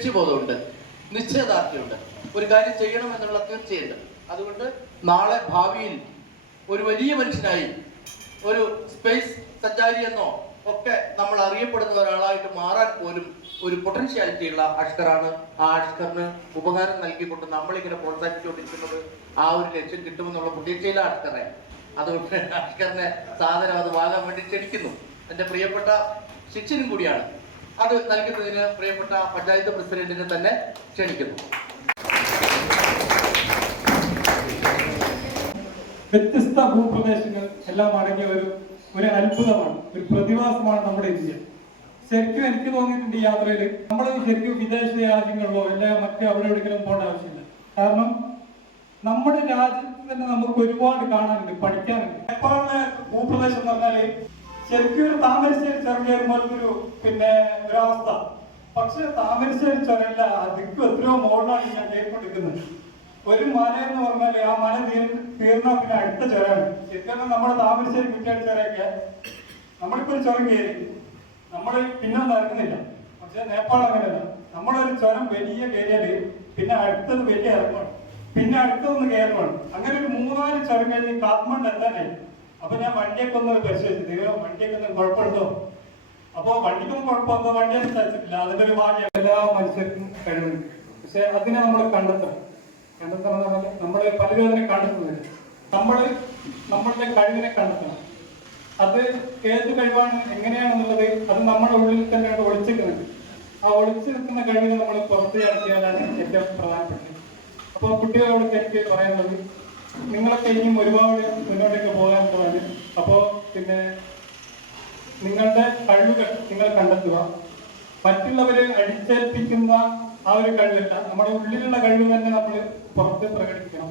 ലക്ഷ്യബോധമുണ്ട് നിശ്ചയദാർഢ്യമുണ്ട്. ഒരു കാര്യം ചെയ്യണം എന്നുള്ള തീർച്ചയുണ്ട്. അതുകൊണ്ട് നാളെ ഭാവിയിൽ ഒരു വലിയ മനുഷ്യനായി ഒരു സ്പേസ് സഞ്ചാരി എന്നോ ഒക്കെ നമ്മൾ അറിയപ്പെടുന്ന ഒരാളായിട്ട് മാറാൻ പോലും ഒരു പൊട്ടൻഷ്യാലിറ്റി ഉള്ള അഷ്കറാണ് ആ അഷ്കറിന് ഉപകാരം നൽകിക്കൊണ്ട് നമ്മളിങ്ങനെ പ്രോത്സാഹിപ്പിച്ചുകൊണ്ടിരിക്കുന്നത് ആ ഒരു ലക്ഷ്യം കിട്ടുമെന്നുള്ള പ്രതീക്ഷയിലാണ് അഷ്കറെ അതുകൊണ്ട് അഷ്കറിനെ സാധനം അത് വാങ്ങാൻ വേണ്ടി ക്ഷണിക്കുന്നു. എന്റെ പ്രിയപ്പെട്ട ശിക്ഷനും കൂടിയാണ്. അത് നൽകുന്നതിന് പ്രിയപ്പെട്ട പഞ്ചായത്ത് പ്രസിഡന്റിനെ തന്നെ ക്ഷണിക്കുന്നു. വ്യത്യസ്ത ഭൂപ്രദേശങ്ങൾ എല്ലാം അടങ്ങിയ ഒരു ഒരു അത്ഭുതമാണ് ഒരു പ്രതിഭാസമാണ് നമ്മുടെ ഇന്ത്യ. ശരിക്കും എനിക്ക് തോന്നിയിട്ടുണ്ട് ഈ യാത്രയിൽ നമ്മൾ ശരിക്കും വിദേശ രാജ്യങ്ങളിലോ അല്ല മറ്റു അവിടെ എവിടെയെങ്കിലും പോകേണ്ട ആവശ്യമില്ല. കാരണം നമ്മുടെ രാജ്യത്ത് തന്നെ നമുക്ക് ഒരുപാട് കാണാനുണ്ട് പഠിക്കാനുണ്ട്. നേപ്പാളിലെ ഭൂപ്രദേശം എന്ന് പറഞ്ഞാൽ ശരിക്കും ഒരു താമരശ്ശേരി ചുരം പോലത്തെ ഒരു പിന്നെ ഒരവസ്ഥ. പക്ഷെ താമരശ്ശേരി ചുരല്ല അതിക്ക് എത്രയോ മോളിലാണ് ഞാൻ കേട്ടുകൊണ്ടിരിക്കുന്നത് ഒരു മല എന്ന് പറഞ്ഞാൽ ആ മല തീർ തീർന്ന പിന്നെ അടുത്ത ചുരമാണ് ശരിക്കും നമ്മുടെ താമരശ്ശേരി കുറ്റാടി ചുരമൊക്കെ നമ്മളിപ്പോ ഒരു ചുരം കയറി. നമ്മൾ പിന്നെ നടക്കുന്നില്ല പക്ഷെ നേപ്പാൾ അങ്ങനെയല്ല. നമ്മളൊരു ചുരം വലിയ കയറിയാൽ പിന്നെ അടുത്തത് വലിയ ഇറങ്ങണം. പിന്നെ അടുത്തതൊന്ന് കയറണം. അങ്ങനെ ഒരു മൂന്നാൽ ചുരം കഴിഞ്ഞ് കാത്മണ്ഡ് എത്താനായി. അപ്പൊ ഞാൻ വണ്ടിയൊക്കെ ഒന്ന് പരിശോധിച്ചു. ദൈവം വണ്ടിയൊക്കെ ഒന്ന് കുഴപ്പമുണ്ടോ? അപ്പൊ വണ്ടിക്കൊന്നും കുഴപ്പമൊന്നും വണ്ടിയൊന്നും അനുസരിച്ചിട്ടില്ല അതിന്റെ ഒരു ഭാഗ്യം. എല്ലാ മനുഷ്യർക്കും കഴിവുണ്ട്. പക്ഷെ അതിനെ നമ്മൾ കണ്ടെത്തണം. കണ്ടെത്തണം എന്ന് പറഞ്ഞാൽ നമ്മൾ പലരും അതിനെ കണ്ടെത്തുന്നില്ല. നമ്മൾ നമ്മളുടെ കഴിവിനെ കണ്ടെത്തണം. അത് ഏത് കഴിവാണ് എങ്ങനെയാണെന്നുള്ളത് അത് നമ്മുടെ ഉള്ളിൽ തന്നെയാണ് ഒളിച്ചിരിക്കുന്നത്. ആ ഒളിച്ചു നിൽക്കുന്ന കഴിവിനെ നമ്മൾ പുറത്ത് നടത്തിയാലാണ് ഏറ്റവും പ്രധാനപ്പെട്ടത്. അപ്പോൾ കുട്ടികളോട് എനിക്ക് പറയാനുള്ളത് നിങ്ങളൊക്കെ ഇനിയും ഒരുപാട് മുന്നോട്ടേക്ക് പോകാൻ പോകാൻ അപ്പോൾ പിന്നെ നിങ്ങളുടെ കഴിവുകൾ നിങ്ങൾ കണ്ടെത്തുക. മറ്റുള്ളവരെ അടിച്ചേൽപ്പിക്കുന്ന ആ ഒരു കഴിവല്ല. നമ്മുടെ ഉള്ളിലുള്ള കഴിവ് തന്നെ നമ്മൾ പുറത്ത് പ്രകടിപ്പിക്കണം.